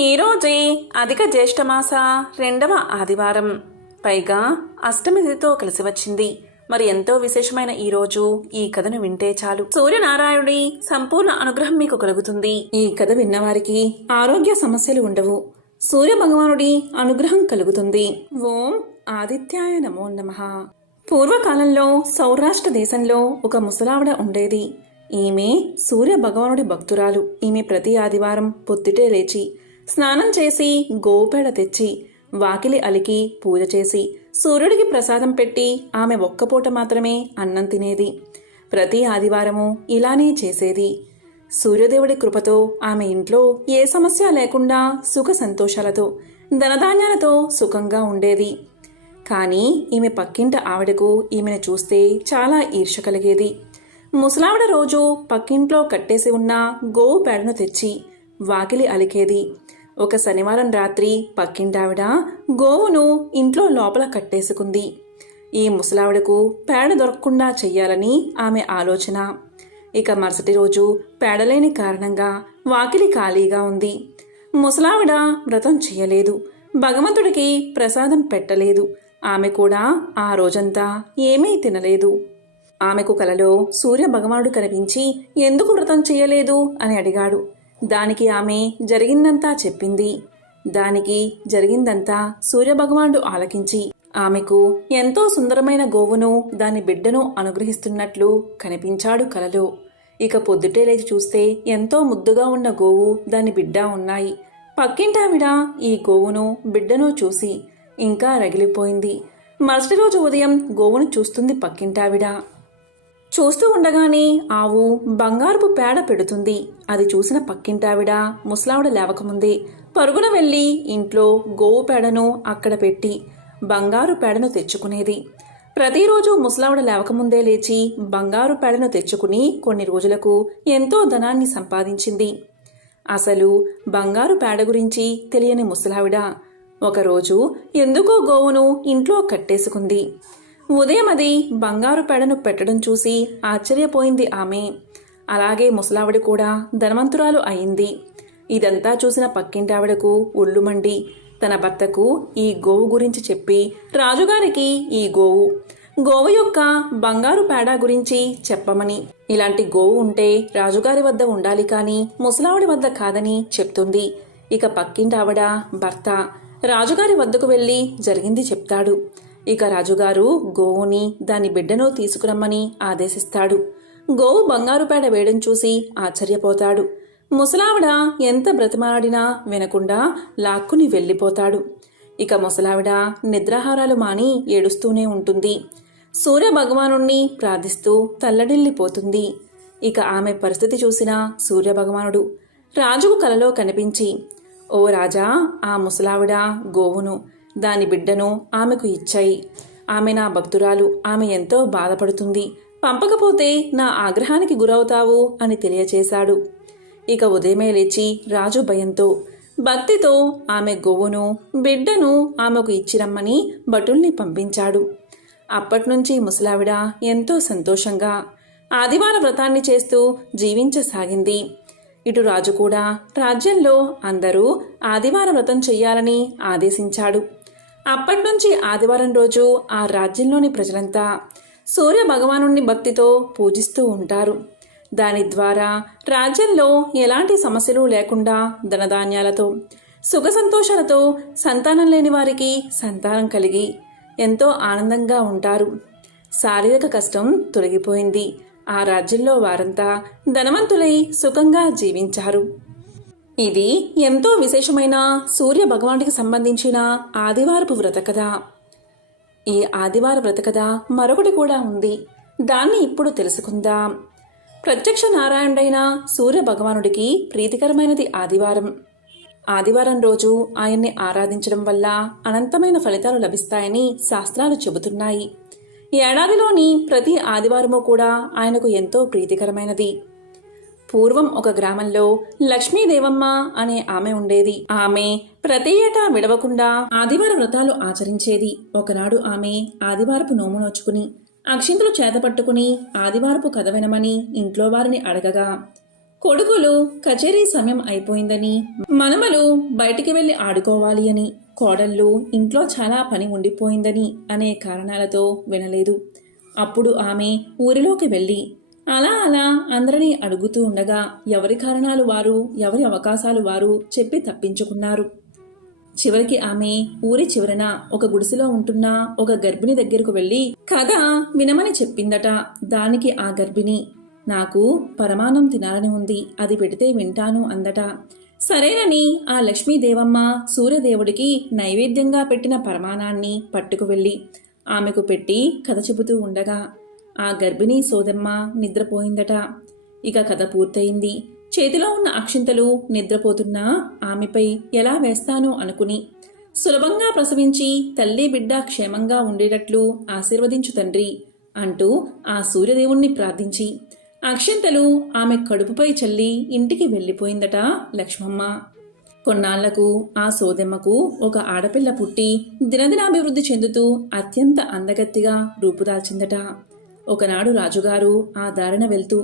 ఈరోజే అధిక జ్యేష్ఠమాస 2వ ఆదివారం, పైగా అష్టమి తిథితో కలిసి వచ్చింది. మరి ఎంతో విశేషమైన ఈరోజు ఈ కథను వింటే చాలు, సూర్యనారాయణుడి సంపూర్ణ అనుగ్రహం మీకు కలుగుతుంది. ఈ కథ విన్నవారికి ఆరోగ్య సమస్యలు ఉండవు, సూర్య భగవానుడి అనుగ్రహం కలుగుతుంది. ఓం ఆదిత్యాయ నమో నమః. పూర్వకాలంలో సౌరాష్ట్ర దేశంలో ఒక ముసలావిడ ఉండేది. ఈమె సూర్య భగవానుడి భక్తురాలు. ఈమె ప్రతి ఆదివారం పొద్దుటే లేచి స్నానం చేసి గోవుపేడ తెచ్చి వాకిలి అలికి పూజ చేసి సూర్యుడికి ప్రసాదం పెట్టి ఆమె ఒక్కపూట మాత్రమే అన్నం తినేది. ప్రతి ఆదివారము ఇలానే చేసేది. సూర్యదేవుడి కృపతో ఆమె ఇంట్లో ఏ సమస్య లేకుండా సుఖ సంతోషాలతో ధనధాన్యాలతో సుఖంగా ఉండేది. కానీ ఈమె పక్కింట ఆవిడకు ఈమెను చూస్తే చాలా ఈర్ష్య కలిగేది. ముసలావిడ రోజు పక్కింట్లో కట్టేసి ఉన్న గోవు పేడను తెచ్చి వాకిలి అలికేది. ఒక శనివారం రాత్రి పక్కింటావిడ గోవును ఇంట్లో లోపల కట్టేసుకుంది. ఈ ముసలావిడకు పేడ దొరకకుండా చెయ్యాలని ఆమె ఆలోచన. ఇక మరుసటి రోజు పేడలేని కారణంగా వాకిలి ఖాళీగా ఉంది. ముసలావిడ వ్రతం చెయ్యలేదు, భగవంతుడికి ప్రసాదం పెట్టలేదు. ఆమె కూడా ఆ రోజంతా ఏమీ తినలేదు. ఆమెకు కలలో సూర్య భగవానుడు కనిపించి ఎందుకు వ్రతం చెయ్యలేదు అని అడిగాడు. దానికి ఆమె జరిగిందంతా చెప్పింది. దానికి జరిగిందంతా సూర్యభగవానుడు ఆలకించి ఆమెకు ఎంతో సుందరమైన గోవును దాని బిడ్డను అనుగ్రహిస్తున్నట్లు కనిపించాడు కలలో. ఇక పొద్దుటే లేచి చూస్తే ఎంతో ముద్దుగా ఉన్న గోవు దాని బిడ్డ ఉన్నాయి. పక్కింటావిడ ఈ గోవును బిడ్డను చూసి ఇంకా రగిలిపోయింది. మరుసటి రోజు ఉదయం గోవును చూస్తుంది పక్కింటావిడ. చూస్తూ ఉండగానే ఆవు బంగారుపు పేడ పెడుతుంది. అది చూసిన పక్కింటావిడ ముసలావిడ లేవకముందే పరుగున వెళ్లి ఇంట్లో గోవు పేడను అక్కడ పెట్టి బంగారు పేడను తెచ్చుకునేది. ప్రతిరోజు ముసలావిడ లేవకముందే లేచి బంగారు పేడను తెచ్చుకుని కొన్ని రోజులకు ఎంతో ధనాన్ని సంపాదించింది. అసలు బంగారు పేడ గురించి తెలియని ముసలావిడ ఒకరోజు ఎందుకో గోవును ఇంట్లో కట్టేసుకుంది. ఉదయం అది బంగారు పేడను పెట్టడం చూసి ఆశ్చర్యపోయింది ఆమె. అలాగే ముసలావిడ కూడా ధనవంతురాలు అయింది. ఇదంతా చూసిన పక్కింటావిడకు ఒళ్ళు మండి తన భర్తకు ఈ గోవు గురించి చెప్పి రాజుగారికి ఈ గోవు యొక్క బంగారు పేడ గురించి చెప్పమని, ఇలాంటి గోవు ఉంటే రాజుగారి వద్ద ఉండాలి కానీ ముసలావిడి వద్ద కాదని చెప్తుంది. ఇక పక్కింటావిడ భర్త రాజుగారి వద్దకు వెళ్లి జరిగింది చెప్తాడు. ఇక రాజుగారు గోవుని దాని బిడ్డను తీసుకురమ్మని ఆదేశిస్తాడు. గోవు బంగారు పేడ వేయడం చూసి ఆశ్చర్యపోతాడు. ముసలావిడ ఎంత బ్రతిమాడినా వినకుండా లాక్కుని వెళ్ళిపోతాడు. ఇక ముసలావిడ నిద్రాహారాలు మాని ఏడుస్తూనే ఉంటుంది. సూర్య భగవానుణ్ణి ప్రార్థిస్తూ తల్లడిల్లిపోతుంది. ఇక ఆమె పరిస్థితి చూసిన సూర్య భగవానుడు రాజుకు కలలో కనిపించి, ఓ రాజా, ఆ ముసలావిడ గోవును దాని బిడ్డను ఆమెకు ఇచ్చాయి. ఆమె నా భక్తురాలు, ఆమె ఎంతో బాధపడుతుంది, పంపకపోతే నా ఆగ్రహానికి గురవుతావు అని తెలియచేశాడు. ఇక ఉదయమే లేచి రాజు భయంతో భక్తితో ఆమె గోవును బిడ్డను ఆమెకు ఇచ్చిరమ్మని భటుల్ని పంపించాడు. అప్పట్నుంచి ముసలావిడ ఎంతో సంతోషంగా ఆదివార వ్రతాన్ని చేస్తూ జీవించసాగింది. ఇటు రాజు కూడా రాజ్యంలో అందరూ ఆదివార వ్రతం చెయ్యాలని ఆదేశించాడు. అప్పట్నుంచి ఆదివారం రోజు ఆ రాజ్యంలోని ప్రజలంతా సూర్య భగవానుణ్ణి భక్తితో పూజిస్తూ ఉంటారు. దాని ద్వారా రాజ్యంలో ఎలాంటి సమస్యలు లేకుండా ధనధాన్యాలతో సుఖ సంతోషాలతో సంతానం లేని వారికి సంతానం కలిగి ఎంతో ఆనందంగా ఉంటారు. శారీరక కష్టం తొలగిపోయింది. ఆ రాజ్యంలో వారంతా ధనవంతులై సుఖంగా జీవించారు. ఇది ఎంతో విశేషమైన సూర్య భగవానుడికి సంబంధించిన ఆదివారపు వ్రతకథ. ఈ ఆదివార వ్రతకథ మరొకటి కూడా ఉంది, దాన్ని ఇప్పుడు తెలుసుకుందాం. ప్రత్యక్ష నారాయణుడైన సూర్య భగవానుడికి ప్రీతికరమైనది ఆదివారం. ఆదివారం రోజు ఆయన్ని ఆరాధించడం వల్ల అనంతమైన ఫలితాలు లభిస్తాయని శాస్త్రాలు చెబుతున్నాయి. ఏడాదిలోని ప్రతి ఆదివారము కూడా ఆయనకు ఎంతో ప్రీతికరమైనది. పూర్వం ఒక గ్రామంలో లక్ష్మీదేవమ్మ అనే ఆమె ఉండేది. ఆమె ప్రతి ఏటా విడవకుండా ఆదివార వ్రతాలు ఆచరించేది. ఒకనాడు ఆమె ఆదివారపు నోము నోచుకుని అక్షింతలు చేతపట్టుకుని ఆదివారపు కథ వినమని ఇంట్లో వారిని అడగగా కొడుకులు కచేరీ సమయం అయిపోయిందని, మనమలు బయటికి వెళ్లి ఆడుకోవాలి అని, కోడళ్ళు ఇంట్లో చాలా పని ఉండిపోయిందని అనే కారణాలతో వినలేదు. అప్పుడు ఆమె ఊరిలోకి వెళ్ళి అలా అందరినీ అడుగుతూ ఉండగా ఎవరి కారణాలు వారు, ఎవరి అవకాశాలు వారు చెప్పి తప్పించుకున్నారు. చివరికి ఆమె ఊరి చివరన ఒక గుడిసెలో ఉంటున్న ఒక గర్భిణి దగ్గరకు వెళ్లి కథ వినమని చెప్పిందట. దానికి ఆ గర్భిణి, నాకు పరమాన్నం తినాలని ఉంది, అది పెడితే వింటాను అందట. సరేనని ఆ లక్ష్మీదేవమ్మ సూర్యదేవుడికి నైవేద్యంగా పెట్టిన పరమానాన్ని పట్టుకువెళ్ళి ఆమెకు పెట్టి కథ చెబుతూ ఉండగా ఆ గర్భిణీ సోదమ్మ నిద్రపోయిందట. ఇక కథ పూర్తయింది. చేతిలో ఉన్న అక్షింతలు నిద్రపోతున్నా ఆమెపై ఎలా వేస్తానో అనుకుని, సులభంగా ప్రసవించి తల్లి బిడ్డ క్షేమంగా ఉండేటట్లు ఆశీర్వదించు తండ్రి అంటూ ఆ సూర్యదేవుణ్ణి ప్రార్థించి అక్షింతలు ఆమె కడుపుపై చల్లి ఇంటికి వెళ్ళిపోయిందట లక్ష్మమ్మ. కొన్నాళ్లకు ఆ సోదెమ్మకు ఒక ఆడపిల్ల పుట్టి దినదినాభివృద్ధి చెందుతూ అత్యంత అందగత్తిగా రూపుదాల్చిందట. ఒకనాడు రాజుగారు ఆ దారిన వెళ్తూ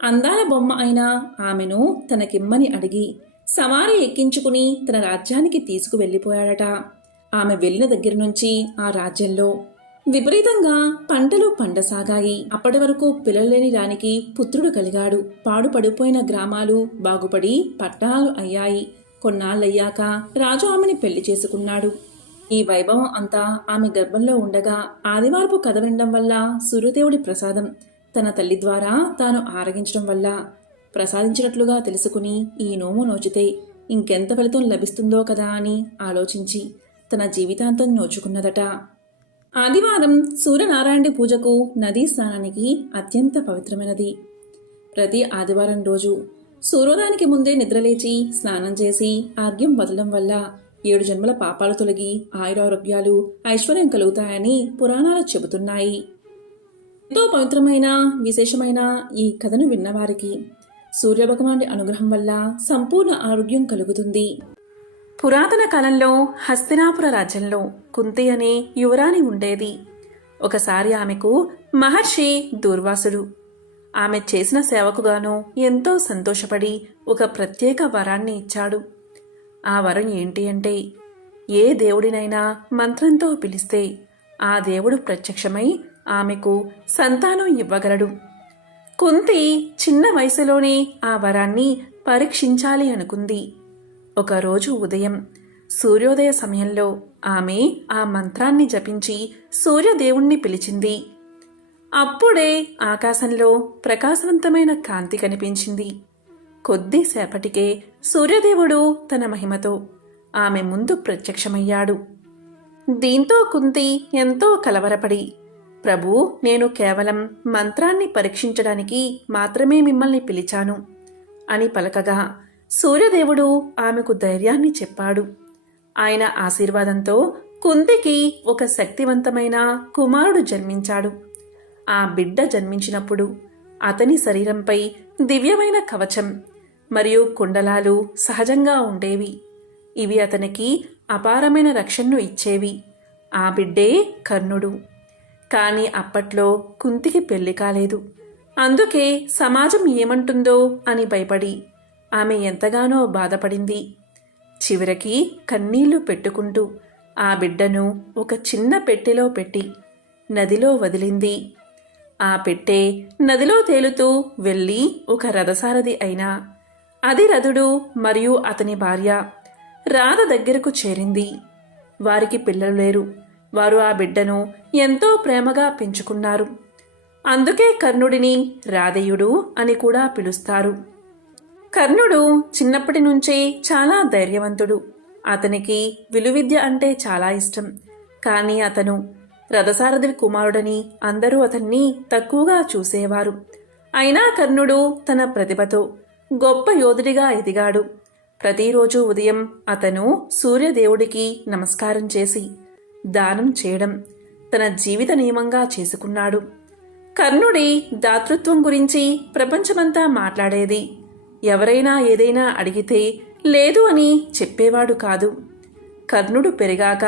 అందాల బొమ్మ అయిన ఆమెను తనకిమ్మని అడిగి సవారీ ఎక్కించుకుని తన రాజ్యానికి తీసుకువెళ్ళిపోయాడట. ఆమె వెళ్లిన దగ్గర నుంచి ఆ రాజ్యంలో విపరీతంగా పంటలు పండసాగాయి. అప్పటి వరకు పిల్లలు లేని రానికి పుత్రుడు కలిగాడు. పాడుపడిపోయిన గ్రామాలు బాగుపడి పట్టణాలు అయ్యాయి. కొన్నాళ్ళయ్యాక రాజు ఆమెని పెళ్లి చేసుకున్నాడు. ఈ వైభవం అంతా ఆమె గర్భంలో ఉండగా ఆదివారపు కథ వినడం వల్ల సూర్యదేవుడి ప్రసాదం తన తల్లి ద్వారా తాను ఆరగించడం వల్ల ప్రసాదించినట్లుగా తెలుసుకుని ఈ నోము నోచితే ఇంకెంత ఫలితం లభిస్తుందో కదా అని ఆలోచించి తన జీవితాంతం నోచుకున్నదట. ఆదివారం సూర్యనారాయణుడి పూజకు నదీ స్నానానికి అత్యంత పవిత్రమైనది. ప్రతి ఆదివారం రోజు సూర్యోదయానికి ముందే నిద్రలేచి స్నానం చేసి ఆర్ఘ్యం వదలడం వల్ల 7 జన్మల పాపాలు తొలగి ఆయురారోగ్యాలు ఐశ్వర్యం కలుగుతాయని పురాణాలు చెబుతున్నాయి. ఎంతో పవిత్రమైన విశేషమైన ఈ కథను విన్నవారికి సూర్యభగవానుడి అనుగ్రహం వల్ల సంపూర్ణ ఆరోగ్యం కలుగుతుంది. పురాతన కాలంలో హస్తినాపుర రాజ్యంలో కుంతి అనే యువరాణి ఉండేది. ఒకసారి ఆమెకు మహర్షి దూర్వాసుడు ఆమె చేసిన సేవకుగాను ఎంతో సంతోషపడి ఒక ప్రత్యేక వరాన్ని ఇచ్చాడు. ఆ వరం ఏంటి అంటే, ఏ దేవుడినైనా మంత్రంతో పిలిస్తే ఆ దేవుడు ప్రత్యక్షమై ఆమెకు సంతానం ఇవ్వగలడు. కుంతి చిన్న వయసులోనే ఆ వరాన్ని పరీక్షించాలి అనుకుంది. ఒకరోజు ఉదయం సూర్యోదయ సమయంలో ఆమె ఆ మంత్రాన్ని జపించి సూర్యదేవుణ్ణి పిలిచింది. అప్పుడే ఆకాశంలో ప్రకాశవంతమైన కాంతి కనిపించింది. కొద్దిసేపటికే సూర్యదేవుడు తన మహిమతో ఆమె ముందు ప్రత్యక్షమయ్యాడు. దీంతో కుంతి ఎంతో కలవరపడి, ప్రభూ, నేను కేవలం మంత్రాన్ని పరీక్షించడానికి మాత్రమే మిమ్మల్ని పిలిచాను అని పలకగా సూర్యదేవుడు ఆమెకు ధైర్యాన్ని చెప్పాడు. ఆయన ఆశీర్వాదంతో కుంతికి ఒక శక్తివంతమైన కుమారుడు జన్మించాడు. ఆ బిడ్డ జన్మించినప్పుడు అతని శరీరంపై దివ్యమైన కవచం మరియు కుండలాలు సహజంగా ఉండేవి. ఇవి అతనికి అపారమైన రక్షణను ఇచ్చేవి. ఆ బిడ్డే కర్ణుడు. కానీ అప్పట్లో కుంతికి పెళ్లి కాలేదు. అందుకే సమాజం ఏమంటుందో అని భయపడి ఆమె ఎంతగానో బాధపడింది. చివరికి కన్నీళ్లు పెట్టుకుంటూ ఆ బిడ్డను ఒక చిన్న పెట్టెలో పెట్టి నదిలో వదిలింది. ఆ పెట్టె నదిలో తేలుతూ వెళ్ళి ఒక రథసారథి అయినా అధిరథుడు మరియు అతని భార్య రాధ దగ్గరకు చేరింది. వారికి పిల్లలు లేరు. వారు ఆ బిడ్డను ఎంతో ప్రేమగా పెంచుకున్నారు. అందుకే కర్ణుడిని రాధేయుడు అని కూడా పిలుస్తారు. కర్ణుడు చిన్నప్పటి నుంచే చాలా ధైర్యవంతుడు. అతనికి విలువిద్య అంటే చాలా ఇష్టం. కానీ అతను రథసారథి కుమారుడని అందరూ అతన్ని తక్కువగా చూసేవారు. అయినా కర్ణుడు తన ప్రతిభతో గొప్ప యోధుడిగా ఎదిగాడు. ప్రతిరోజు ఉదయం అతను సూర్యదేవుడికి నమస్కారం చేసి దానం చేయడం తన జీవిత నియమంగా చేసుకున్నాడు. కర్ణుడి దాతృత్వం గురించి ప్రపంచమంతా మాట్లాడేది. ఎవరైనా ఏదైనా అడిగితే లేదు అని చెప్పేవాడు కాదు. కర్ణుడు పెరిగాక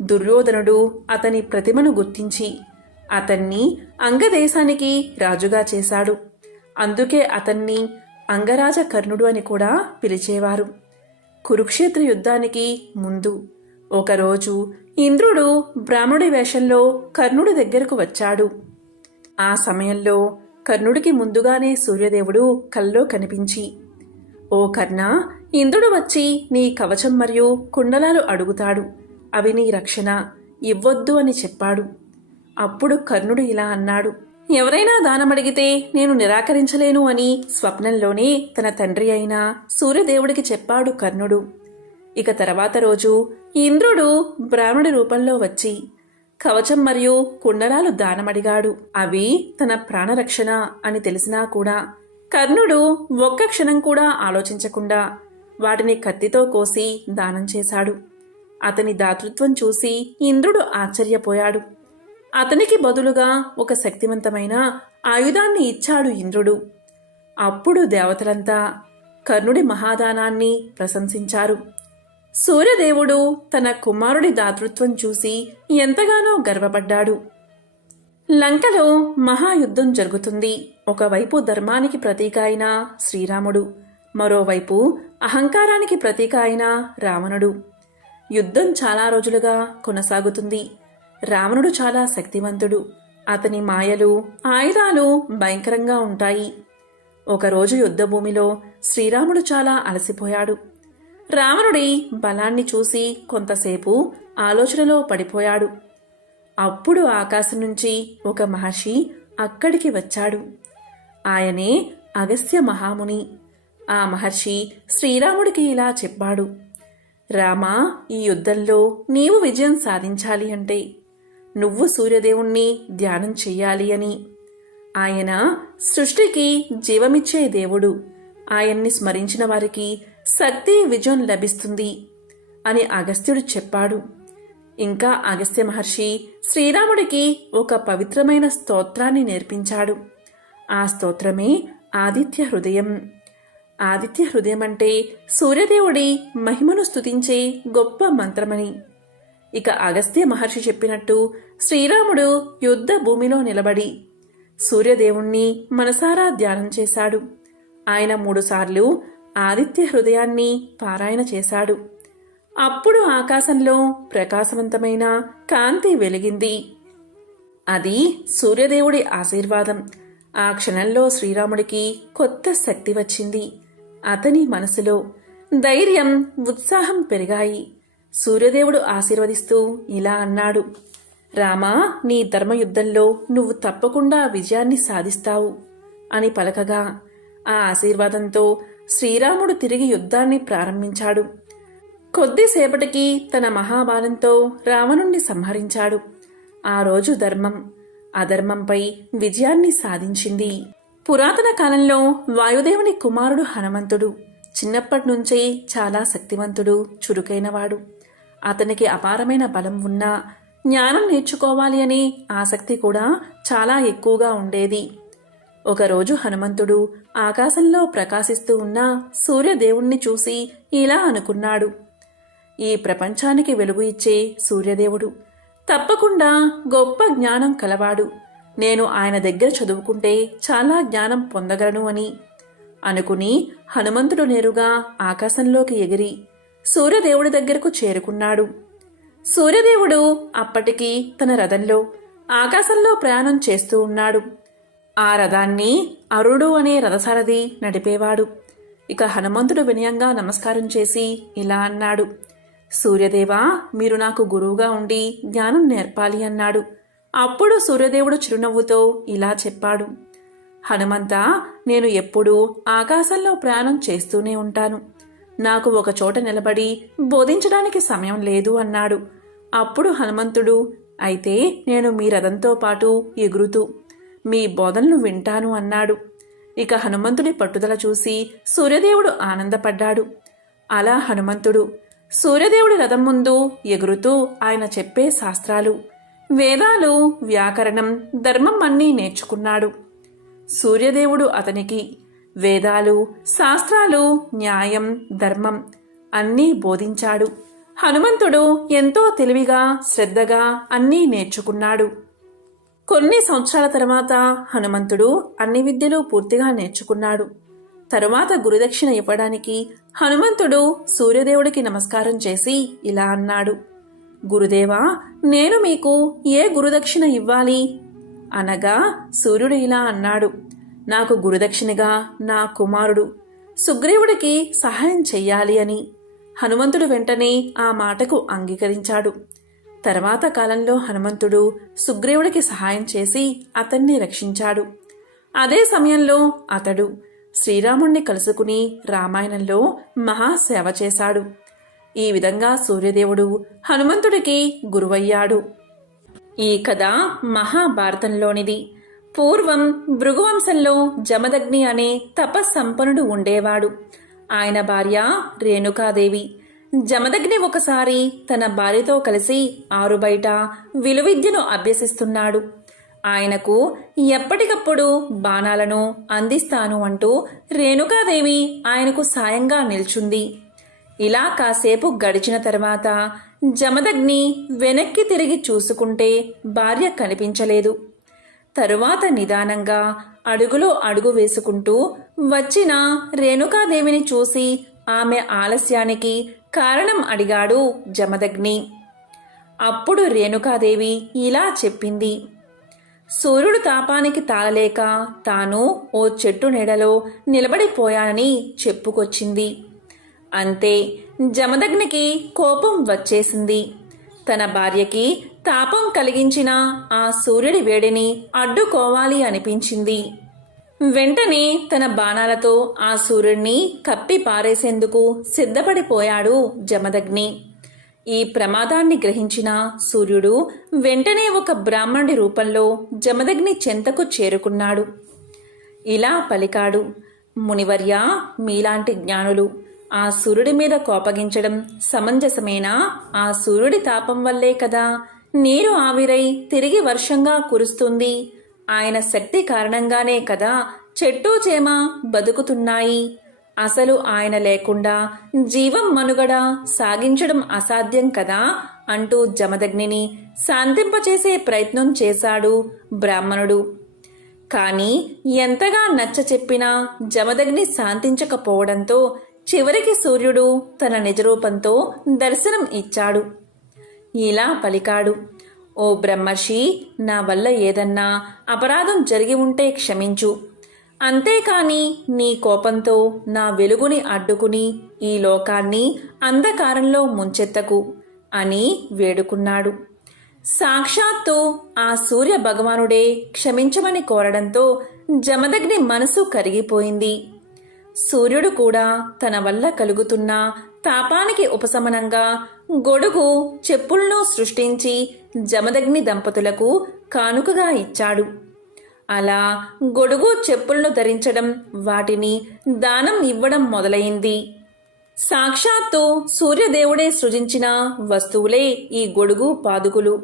దుర్యోధనుడు అతని ప్రతిమను గుర్తించి అతన్ని అంగదేశానికి రాజుగా చేశాడు. అందుకే అతన్ని అంగరాజ కర్ణుడు అని కూడా పిలిచేవారు. కురుక్షేత్ర యుద్ధానికి ముందు ఒకరోజు ఇంద్రుడు బ్రాహ్మణుడి వేషంలో కర్ణుడి దగ్గరకు వచ్చాడు. ఆ సమయంలో కర్ణుడికి ముందుగానే సూర్యదేవుడు కల్లో కనిపించి, ఓ కర్ణ, ఇంద్రుడు వచ్చి నీ కవచం మరియు కుండలాలు అడుగుతాడు, అవి నీ రక్షణ, ఇవ్వొద్దు అని చెప్పాడు. అప్పుడు కర్ణుడు ఇలా అన్నాడు, ఎవరైనా దానమడిగితే నేను నిరాకరించలేను అని స్వప్నంలోనే తన తండ్రి అయిన సూర్యదేవుడికి చెప్పాడు కర్ణుడు. ఇక తర్వాత రోజు ఇంద్రుడు బ్రాహ్మణుడి రూపంలో వచ్చి కవచం మరియు కుండలాలు దానమడిగాడు. అవి తన ప్రాణరక్షణ అని తెలిసినా కూడా కర్ణుడు ఒక్క క్షణం కూడా ఆలోచించకుండా వాటిని కత్తితో కోసి దానం చేశాడు. అతని దాతృత్వం చూసి ఇంద్రుడు ఆశ్చర్యపోయాడు. అతనికి బదులుగా ఒక శక్తివంతమైన ఆయుధాన్ని ఇచ్చాడు ఇంద్రుడు. అప్పుడు దేవతలంతా కర్ణుడి మహాదానాన్ని ప్రశంసించారు. సూర్యదేవుడు తన కుమారుడి దాతృత్వం చూసి ఎంతగానో గర్వపడ్డాడు. లంకలో మహాయుద్ధం జరుగుతుంది. ఒకవైపు ధర్మానికి ప్రతీక అయిన శ్రీరాముడు, మరోవైపు అహంకారానికి ప్రతీక అయిన రావణుడు. యుద్ధం చాలా రోజులుగా కొనసాగుతుంది. రావణుడు చాలా శక్తివంతుడు. అతని మాయలు, ఆయుధాలు భయంకరంగా ఉంటాయి. ఒకరోజు యుద్ధభూమిలో శ్రీరాముడు చాలా అలసిపోయాడు. రావణుడి బలాన్ని చూసి కొంతసేపు ఆలోచనలో పడిపోయాడు. అప్పుడు ఆకాశం నుంచి ఒక మహర్షి అక్కడికి వచ్చాడు. ఆయనే అగస్త్య మహాముని. ఆ మహర్షి శ్రీరాముడికి ఇలా చెప్పాడు, రామా, ఈ యుద్ధంలో నీవు విజయం సాధించాలి అంటే నువ్వు సూర్యదేవుణ్ణి ధ్యానం చెయ్యాలి అని. ఆయన సృష్టికి జీవమిచ్చే దేవుడు. ఆయన్ని స్మరించిన వారికి శక్తి, విజయం లభిస్తుంది అని అగస్త్యుడు చెప్పాడు. ఇంకా అగస్త్య మహర్షి శ్రీరాముడికి ఒక పవిత్రమైన స్తోత్రాన్ని నేర్పించాడు. ఆ స్తోత్రమే ఆదిత్య హృదయం. ఆదిత్య హృదయం అంటే సూర్యదేవుడి మహిమను స్తుతించే గొప్ప మంత్రమని. ఇక అగస్త్య మహర్షి చెప్పినట్టు శ్రీరాముడు యుద్ధ భూమిలో నిలబడి సూర్యదేవుణ్ణి మనసారా ధ్యానం చేశాడు. ఆయన 3 సార్లు ఆదిత్య హృదయాన్ని పారాయణ చేశాడు. అప్పుడు ఆకాశంలో ప్రకాశవంతమైన కాంతి వెలిగింది. అది సూర్యదేవుడి ఆశీర్వాదం. ఆ క్షణంలో శ్రీరాముడికి కొత్త శక్తి వచ్చింది. అతని మనసులో ధైర్యం, ఉత్సాహం పెరిగాయి. సూర్యదేవుడు ఆశీర్వదిస్తూ ఇలా అన్నాడు, రామా, నీ ధర్మయుద్ధంలో నువ్వు తప్పకుండా విజయాన్ని సాధిస్తావు అని పలకగా ఆ ఆశీర్వాదంతో శ్రీరాముడు తిరిగి యుద్ధాన్ని ప్రారంభించాడు. కొద్దిసేపటికి తన మహాబాలంతో రావణుణ్ణి సంహరించాడు. ఆ రోజు ధర్మం అధర్మంపై విజయాన్ని సాధించింది. పురాతన కాలంలో వాయుదేవుని కుమారుడు హనుమంతుడు చిన్నప్పటినుంచే చాలా శక్తివంతుడు, చురుకైనవాడు. అతనికి అపారమైన బలం ఉన్నా జ్ఞానం నేర్చుకోవాలి అనే ఆసక్తి కూడా చాలా ఎక్కువగా ఉండేది. ఒకరోజు హనుమంతుడు ఆకాశంలో ప్రకాశిస్తూ ఉన్న సూర్యదేవుణ్ణి చూసి ఇలా అనుకున్నాడు, ఈ ప్రపంచానికి వెలుగు ఇచ్చే సూర్యదేవుడు తప్పకుండా గొప్ప జ్ఞానం కలవాడు. నేను ఆయన దగ్గర చదువుకుంటే చాలా జ్ఞానం పొందగలను అని అనుకుని హనుమంతుడు నేరుగా ఆకాశంలోకి ఎగిరి సూర్యదేవుడి దగ్గరకు చేరుకున్నాడు. సూర్యదేవుడు అప్పటికి తన రథంలో ఆకాశంలో ప్రయాణం చేస్తూ ఉన్నాడు. ఆ రథాన్ని అరుడు అనే రథసారథి నడిపేవాడు. ఇక హనుమంతుడు వినయంగా నమస్కారం చేసి ఇలా అన్నాడు, సూర్యదేవా, మీరు నాకు గురువుగా ఉండి జ్ఞానం నేర్పాలి అన్నాడు. అప్పుడు సూర్యదేవుడు చిరునవ్వుతో ఇలా చెప్పాడు, హనుమంత, నేను ఎప్పుడూ ఆకాశంలో ప్రయాణం చేస్తూనే ఉంటాను. నాకు ఒక చోట నిలబడి బోధించడానికి సమయం లేదు అన్నాడు. అప్పుడు హనుమంతుడు, అయితే నేను మీ రథంతో పాటు ఎగురుతూ మీ బోధనలు వింటాను అన్నాడు. ఇక హనుమంతుడి పట్టుదల చూసి సూర్యదేవుడు ఆనందపడ్డాడు. అలా హనుమంతుడు సూర్యదేవుడి రథం ముందు ఎగురుతూ ఆయన చెప్పే శాస్త్రాలు, వేదాలు, వ్యాకరణం, ధర్మం అన్నీ నేర్చుకున్నాడు. సూర్యదేవుడు అతనికి వేదాలు, శాస్త్రాలు, న్యాయం, ధర్మం అన్నీ బోధించాడు. హనుమంతుడు ఎంతో తెలివిగా, శ్రద్ధగా అన్నీ నేర్చుకున్నాడు. కొన్ని సంవత్సరాల తర్వాత హనుమంతుడు అన్ని విద్యలు పూర్తిగా నేర్చుకున్నాడు. తరువాత గురుదక్షిణ ఇవ్వడానికి హనుమంతుడు సూర్యదేవుడికి నమస్కారం చేసి ఇలా అన్నాడు. గురుదేవా, నేను మీకు ఏ గురుదక్షిణ ఇవ్వాలి అనగా సూర్యుడు ఇలా అన్నాడు. నాకు గురుదక్షిణగా నా కుమారుడు సుగ్రీవుడికి సహాయం చెయ్యాలి అని. హనుమంతుడు వెంటనే ఆ మాటకు అంగీకరించాడు. తర్వాత కాలంలో హనుమంతుడు సుగ్రీవుడికి సహాయం చేసి అతన్ని రక్షించాడు. అదే సమయంలో అతడు శ్రీరాముణ్ణి కలుసుకుని రామాయణంలో మహాసేవ చేశాడు. ఈ విధంగా సూర్యదేవుడు హనుమంతుడికి గురువయ్యాడు. ఈ కథ మహాభారతంలోనిది. పూర్వం భృగువంశంలో జమదగ్ని అనే తపస్సంపన్నుడు ఉండేవాడు. ఆయన భార్య రేణుకాదేవి. జమదగ్ని ఒకసారి తన భార్యతో కలిసి ఆరుబయట విలువిద్యను అభ్యసిస్తున్నాడు. ఆయనకు ఎప్పటికప్పుడు బాణాలను అందిస్తాను అంటూ రేణుకాదేవి ఆయనకు సాయంగా నిల్చుంది. ఇలా కాసేపు గడిచిన తర్వాత జమదగ్ని వెనక్కి తిరిగి చూసుకుంటే భార్య కనిపించలేదు. తరువాత నిదానంగా అడుగులో అడుగు వేసుకుంటూ వచ్చిన రేణుకాదేవిని చూసి ఆమె ఆలస్యానికి కారణం అడిగాడు జమదగ్ని. అప్పుడు రేణుకాదేవి ఇలా చెప్పింది. సూర్యుడు తాపానికి తాళలేక తాను ఓ చెట్టు నీడలో నిలబడిపోయానని చెప్పుకొచ్చింది. అంతే, జమదగ్నికి కోపం వచ్చేసింది. తన భార్యకి తాపం కలిగించిన ఆ సూర్యుడి వేడిని అడ్డుకోవాలి అనిపించింది. వెంటనే తన బాణాలతో ఆ సూర్యుడిని కప్పి పారేసేందుకు సిద్ధపడిపోయాడు జమదగ్ని. ఈ ప్రమాదాన్ని గ్రహించిన సూర్యుడు వెంటనే ఒక బ్రాహ్మణుడి రూపంలో జమదగ్ని చెంతకు చేరుకున్నాడు. ఇలా పలికాడు. మునివర్య, మీలాంటి జ్ఞానులు ఆ సూర్యుడి మీద కోపగించడం సమంజసమేనా? ఆ సూర్యుడి తాపం వల్లే కదా నీరు ఆవిరై తిరిగి వర్షంగా కురుస్తుంది. ఆయన శక్తి కారణంగానే కదా చెట్టు చేమ బతుకుతున్నాయి. అసలు ఆయన లేకుండా జీవం మనుగడ సాగించడం అసాధ్యం కదా అంటూ జమదగ్నిని శాంతింపచేసే ప్రయత్నం చేశాడు బ్రాహ్మణుడు. కాని ఎంతగా నచ్చ చెప్పినా జమదగ్ని శాంతించకపోవడంతో చివరికి సూర్యుడు తన నిజరూపంతో దర్శనం ఇచ్చాడు. ఇలా పలికాడు. ఓ బ్రహ్మర్షి, నా వల్ల ఏదన్నా అపరాధం జరిగి ఉంటే క్షమించు. అంతేకాని నీ కోపంతో నా వెలుగుని అడ్డుకుని ఈ లోకాన్ని అంధకారంలో ముంచెత్తకు అని వేడుకున్నాడు. సాక్షాత్తు ఆ సూర్య భగవానుడే క్షమించమని కోరడంతో జమదగ్ని మనసు కరిగిపోయింది. సూర్యుడు కూడా తన వల్ల కలుగుతున్న తాపానికి ఉపశమనంగా గొడుగు చెప్పులను సృష్టించి జమదగ్ని దంపతులకు కానుకగా ఇచ్చాడు. అలా గొడుగు చెప్పులను ధరించడం, వాటిని దానం ఇవ్వడం మొదలైంది. సాక్షాత్తు సూర్యదేవుడే సృజించిన వస్తువులే ఈ గొడుగు పాదుకులు.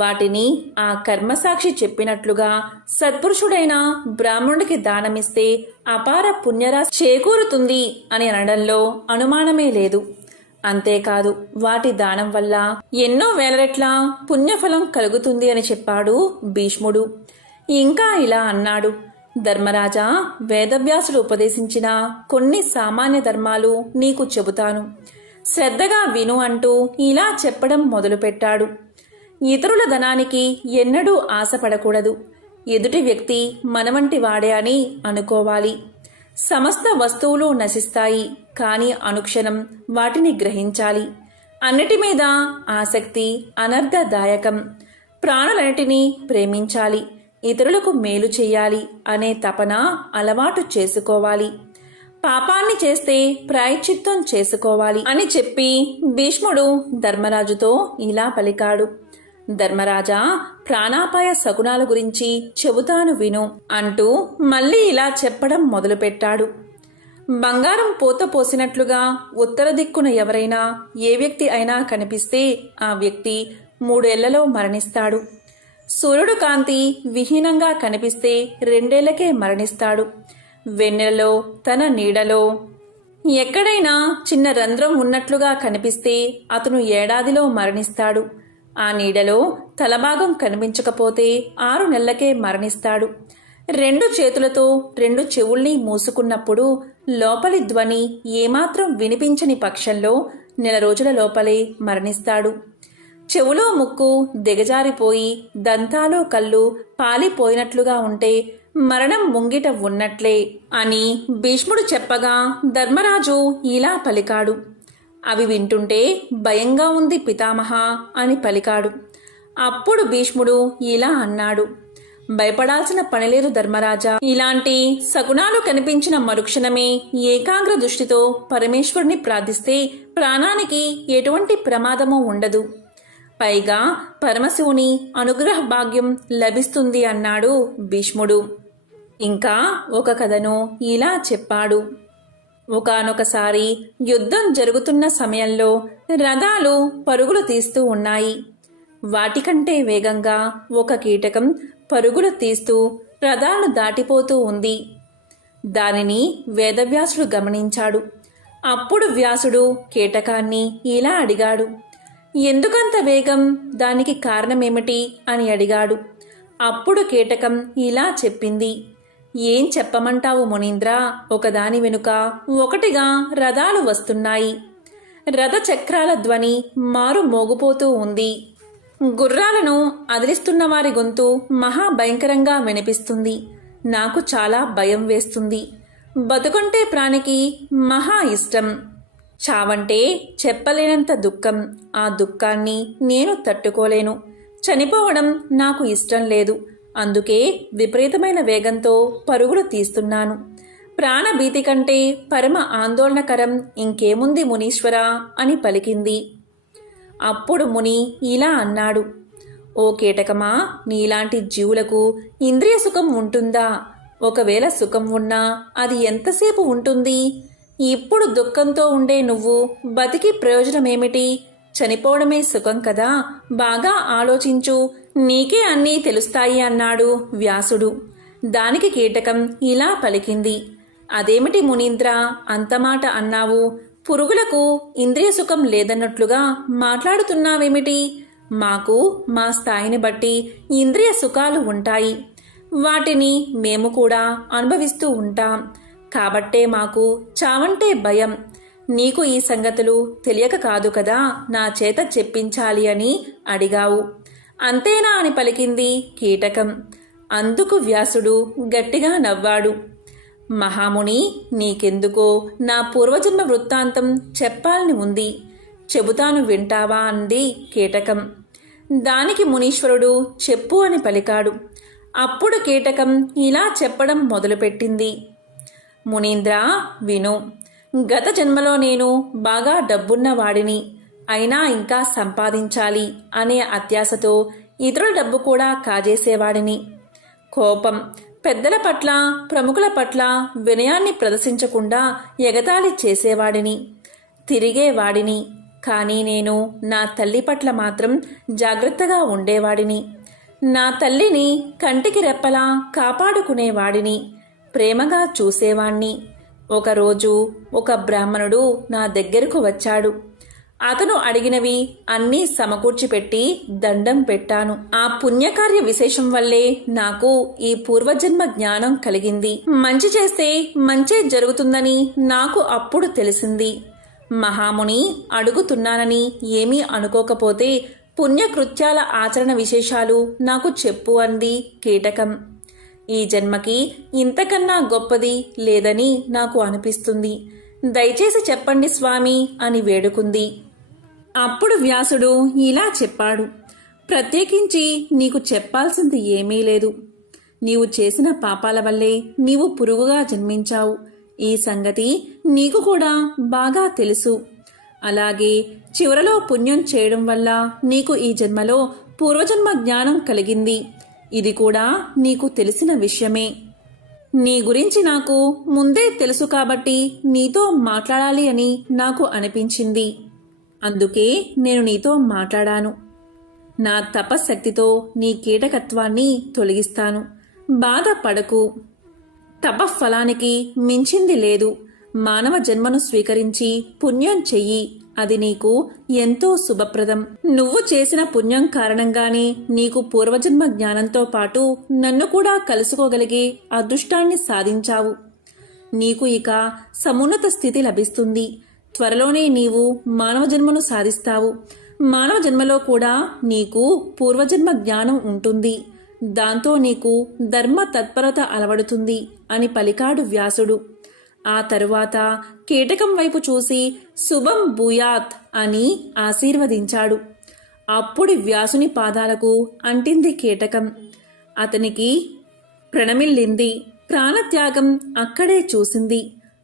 వాటిని ఆ కర్మసాక్షి చెప్పినట్లుగా సత్పురుషుడైన బ్రాహ్మణుడికి దానమిస్తే అపార పుణ్యరాశి చేకూరుతుంది అని అనడంలో అనుమానమే లేదు. అంతేకాదు, వాటి దానం వల్ల ఎన్నో వేల రెట్ల పుణ్యఫలం కలుగుతుంది అని చెప్పాడు భీష్ముడు. ఇంకా ఇలా అన్నాడు. ధర్మరాజా, వేదవ్యాసుడు ఉపదేశించిన కొన్ని సామాన్య ధర్మాలు నీకు చెబుతాను, శ్రద్ధగా విను అంటూ ఇలా చెప్పడం మొదలుపెట్టాడు. ఇతరుల ధనానికి ఎన్నడూ ఆశపడకూడదు. ఎదుటి వ్యక్తి మనవంటి వాడే అని అనుకోవాలి. సమస్త వస్తువులు నశిస్తాయి, కానీ అనుక్షణం వాటిని గ్రహించాలి. అన్నిటి మీద ఆసక్తి అనర్థదాయకం. ప్రాణులన్నిటినీ ప్రేమించాలి. ఇతరులకు మేలు చేయాలి అనే తపన అలవాటు చేసుకోవాలి. పాపాన్ని చేస్తే ప్రాయశ్చిత్తం చేసుకోవాలి అని చెప్పి భీష్ముడు ధర్మరాజుతో ఇలా పలికాడు. ధర్మరాజా, ప్రాణాపాయ శకునాల గురించి చెబుతాను విను అంటూ మళ్ళీ ఇలా చెప్పడం మొదలుపెట్టాడు. బంగారం పూత పోసినట్లుగా ఉత్తర దిక్కున ఎవరైనా ఏ వ్యక్తి అయినా కనిపిస్తే ఆ వ్యక్తి 3 ఏళ్లలో మరణిస్తాడు. సూర్యుడు కాంతి విహీనంగా కనిపిస్తే 2 ఏళ్లకే మరణిస్తాడు. వెన్నెలలో తన నీడలో ఎక్కడైనా చిన్న రంధ్రం ఉన్నట్లుగా కనిపిస్తే అతను ఏడాదిలో మరణిస్తాడు. ఆ నీడలో తలభాగం కనిపించకపోతే 6 నెలలకే మరణిస్తాడు. 2 చేతులతో 2 చెవుల్ని మూసుకున్నప్పుడు లోపలి ధ్వని ఏమాత్రం వినిపించని పక్షంలో 1 రోజుల లోపలే మరణిస్తాడు. చెవులో ముక్కు దిగజారిపోయి దంతాలు కళ్ళు పాలిపోయినట్లుగా ఉంటే మరణం ముంగిట ఉన్నట్లే అని భీష్ముడు చెప్పగా ధర్మరాజు ఇలా పలికాడు. అవి వింటుంటే భయంగా ఉంది పితామహ అని పలికాడు. అప్పుడు భీష్ముడు ఇలా అన్నాడు. భయపడాల్సిన పనిలేదు ధర్మరాజా. ఇలాంటి సగుణాలు కనిపించిన మరుక్షణమే ఏకాగ్ర దృష్టితో పరమేశ్వరుని ప్రార్థిస్తే ప్రాణానికి ఎటువంటి ప్రమాదమూ ఉండదు. పైగా పరమశివుని అనుగ్రహ భాగ్యం లభిస్తుంది అన్నాడు భీష్ముడు. ఇంకా ఒక కథను ఇలా చెప్పాడు. ఒకానొకసారి యుద్ధం జరుగుతున్న సమయంలో రథాలు పరుగులు తీస్తూ ఉన్నాయి. వాటికంటే వేగంగా ఒక కీటకం పరుగులు తీస్తూ రథాలను దాటిపోతూ ఉంది. దానిని వేదవ్యాసుడు గమనించాడు. అప్పుడు వ్యాసుడు కీటకాన్ని ఇలా అడిగాడు. ఎందుకంత వేగం? దానికి కారణమేమిటి అని అడిగాడు. అప్పుడు కీటకం ఇలా చెప్పింది. ఏం చెప్పమంటావు మునీంద్ర? ఒకదాని వెనుక ఒకటిగా రథాలు వస్తున్నాయి. రథ చక్రాల ధ్వని మారు మోగుపోతూ ఉంది. గుర్రాలను అదిలిస్తున్న వారి గొంతు మహాభయంకరంగా వినిపిస్తుంది. నాకు చాలా భయం వేస్తుంది. బతుకంటే ప్రాణికి మహా ఇష్టం. చావంటే చెప్పలేనంత దుఃఖం. ఆ దుఃఖాన్ని నేను తట్టుకోలేను. చనిపోవడం నాకు ఇష్టం లేదు. అందుకే విపరీతమైన వేగంతో పరుగులు తీస్తున్నాను. ప్రాణభీతి కంటే పరమ ఆందోళనకరం ఇంకేముంది మునీశ్వరా అని పలికింది. అప్పుడు ముని ఇలా అన్నాడు. ఓ కీటకమా, నీలాంటి జీవులకు ఇంద్రియ సుఖం ఉంటుందా? ఒకవేళ సుఖం ఉన్నా అది ఎంతసేపు ఉంటుంది? ఇప్పుడు దుఃఖంతో ఉండే నువ్వు బతికి ప్రయోజనమేమిటి? చనిపోవడమే సుఖం కదా. బాగా ఆలోచించు, నీకే అన్నీ తెలుస్తాయి అన్నాడు వ్యాసుడు. దానికి కీటకం ఇలా పలికింది. అదేమిటి మునీంద్ర, అంతమాట అన్నావు? పురుగులకు ఇంద్రియ సుఖం లేదన్నట్లుగా మాట్లాడుతున్నావేమిటి? మాకు మా స్థాయిని బట్టి ఇంద్రియ సుఖాలు ఉంటాయి. వాటిని మేము కూడా అనుభవిస్తూ ఉంటాం. కాబట్టే మాకు చావంటే భయం. నీకు ఈ సంగతులు తెలియక కాదు కదా నా చేత చెప్పించాలి అని అడిగావు. అంతేనా అని పలికింది కీటకం. అందుకు వ్యాసుడు గట్టిగా నవ్వాడు. మహాముని, నీకెందుకో నా పూర్వజన్మ వృత్తాంతం చెప్పాలని ఉంది. చెబుతాను, వింటావా అంది కీటకం. దానికి మునీశ్వరుడు చెప్పు అని పలికాడు. అప్పుడు కీటకం ఇలా చెప్పడం మొదలుపెట్టింది. మునీంద్ర, విను. గత జన్మలో నేను బాగా డబ్బున్న వాడిని. అయినా ఇంకా సంపాదించాలి అనే అత్యాశతో ఇతరుల డబ్బు కూడా కాజేసేవాడిని. కోపం, పెద్దల పట్ల ప్రముఖుల పట్ల వినయాన్ని ప్రదర్శించకుండా ఎగతాళి చేసేవాడిని, తిరిగేవాడిని. కానీ నేను నా తల్లి పట్ల మాత్రం జాగ్రత్తగా ఉండేవాడిని. నా తల్లిని కంటికి రెప్పలా కాపాడుకునేవాడిని, ప్రేమగా చూసేవాణ్ణి. ఒకరోజు ఒక బ్రాహ్మణుడు నా దగ్గరకు వచ్చాడు. అతను అడిగినవి అన్నీ సమకూర్చిపెట్టి దండం పెట్టాను. ఆ పుణ్యకార్య విశేషం వల్లే నాకు ఈ పూర్వజన్మ జ్ఞానం కలిగింది. మంచి చేస్తే మంచే జరుగుతుందని నాకు అప్పుడు తెలిసింది. మహాముని, అడుగుతున్నానని ఏమీ అనుకోకపోతే పుణ్యకృత్యాల ఆచరణ విశేషాలు నాకు చెప్పు అంది కీటకం. ఈ జన్మకి ఇంతకన్నా గొప్పది లేదని నాకు అనిపిస్తుంది. దయచేసి చెప్పండి స్వామి అని వేడుకుంది. అప్పుడు వ్యాసుడు ఇలా చెప్పాడు. ప్రత్యేకించి నీకు చెప్పాల్సింది ఏమీ లేదు. నీవు చేసిన పాపాల వల్లే నీవు పురుగుగా జన్మించావు. ఈ సంగతి నీకు కూడా బాగా తెలుసు. అలాగే చివరలో పుణ్యం చేయడం వల్ల నీకు ఈ జన్మలో పూర్వజన్మ జ్ఞానం కలిగింది. ఇది కూడా నీకు తెలిసిన విషయమే. నీ గురించి నాకు ముందే తెలుసు కాబట్టి నీతో మాట్లాడాలి అని నాకు అనిపించింది. అందుకే నేను నీతో మాట్లాడాను. నా తపశ్శక్తితో నీ కీటకత్వాన్ని తొలగిస్తాను. బాధపడకు. తపఫలానికి మించింది లేదు. మానవ జన్మను స్వీకరించి పుణ్యం చెయ్యి. అది నీకు ఎంతో శుభప్రదం. నువ్వు చేసిన పుణ్యం కారణంగానే నీకు పూర్వజన్మ జ్ఞానంతో పాటు నన్ను కూడా కలుసుకోగలిగే అదృష్టాన్ని సాధించావు. నీకు ఇక సమున్నత స్థితి లభిస్తుంది. త్వరలోనే నీవు మానవ జన్మను సాధిస్తావు. మానవ జన్మలో కూడా నీకు పూర్వజన్మ జ్ఞానం ఉంటుంది. దాంతో నీకు ధర్మ తత్పరత అలవడుతుంది అని పలికాడు వ్యాసుడు. ఆ తరువాత కీటకం వైపు చూసి శుభం భూయాత్ అని ఆశీర్వదించాడు. అప్పుడు వ్యాసుని పాదాలకు అంటింది కీటకం. అతనికి ప్రణమిల్లింది. ప్రాణత్యాగం అక్కడే చూసింది.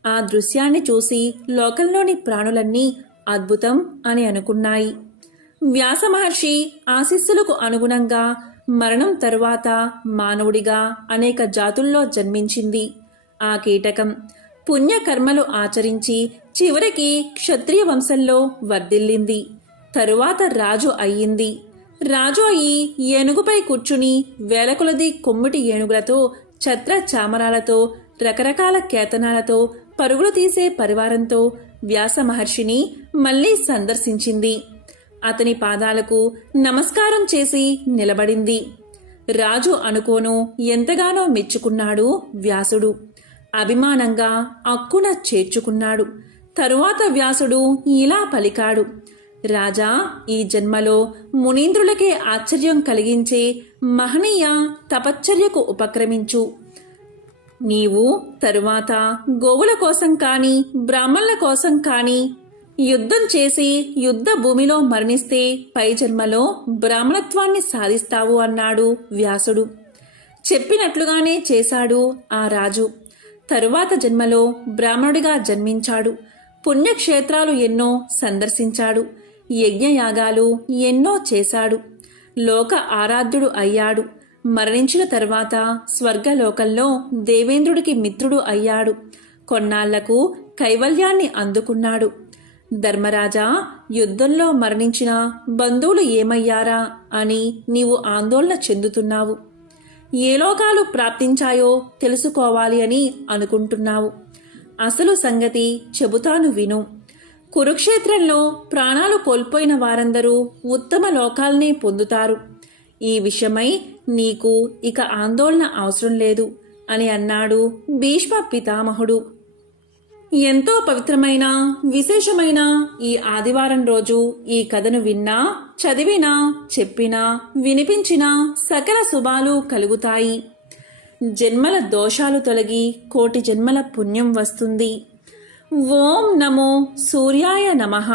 ఆ దృశ్యాన్ని చూసి లోకంలోని ప్రాణులన్నీ అద్భుతం అని అనుకున్నాయి. వ్యాస మహర్షి ఆశీస్సులకు అనుగుణంగా మరణం తరువాత మానవుడిగా అనేక జాతుల్లో జన్మించింది ఆ కీటకం. పుణ్యకర్మలు ఆచరించి చివరికి క్షత్రియ వంశంలో వర్ధిల్లింది. తరువాత రాజు అయ్యింది. రాజు అయి ఏనుగుపై కూర్చుని వేలకొలది కొమ్మిటి ఏనుగులతో, ఛత్ర చామరాలతో, రకరకాల కేతనాలతో పరుగులు తీసే పరివారంతో వ్యాస మహర్షిని మళ్లీ సందర్శించింది. అతని పాదాలకు నమస్కారం చేసి నిలబడింది. రాజు అనుకోను ఎంతగానో మెచ్చుకున్నాడు వ్యాసుడు. అభిమానంగా అక్కున చేర్చుకున్నాడు. తరువాత వ్యాసుడు ఇలా పలికాడు: రాజా, ఈ జన్మలో మునీంద్రులకే ఆశ్చర్యం కలిగించే మహనీయ తపశ్చర్యకు ఉపక్రమించు. నీవు తరువాత గోవుల కోసం కాని బ్రాహ్మణుల కోసం కాని యుద్ధం చేసి యుద్ధ భూమిలో మరణిస్తే పై జన్మలో బ్రాహ్మణత్వాన్ని సాధిస్తావు అన్నాడు వ్యాసుడు. చెప్పినట్లుగానే చేశాడు ఆ రాజు. తరువాత జన్మలో బ్రాహ్మణుడిగా జన్మించాడు. పుణ్యక్షేత్రాలు ఎన్నో సందర్శించాడు. యజ్ఞయాగాలు ఎన్నో చేశాడు. లోక ఆరాధ్యుడు అయ్యాడు. మరణించిన తరువాత స్వర్గలోకంలో దేవేంద్రుడికి మిత్రుడు అయ్యాడు. కొన్నాళ్లకు కైవల్యాన్ని అందుకున్నాడు. ధర్మరాజా, యుద్ధంలో మరణించిన బంధువులు ఏమయ్యారా అని నీవు ఆందోళన చెందుతున్నావు. ఏ లోకాలు ప్రాప్తించాయో తెలుసుకోవాలి అని అనుకుంటున్నావు. అసలు సంగతి చెబుతాను విను. కురుక్షేత్రంలో ప్రాణాలు కోల్పోయిన వారందరూ ఉత్తమ లోకాల్ని పొందుతారు. ఈ విషయమై నీకు ఇక ఆందోళన అవసరం లేదు అని అన్నాడు భీష్మ పితామహుడు. ఎంతో పవిత్రమైన విశేషమైన ఈ ఆదివారం రోజు ఈ కథను విన్నా, చదివినా, చెప్పినా, వినిపించినా సకల శుభాలు కలుగుతాయి. జన్మల దోషాలు తొలగి కోటి జన్మల పుణ్యం వస్తుంది. ఓం నమో సూర్యాయ నమః.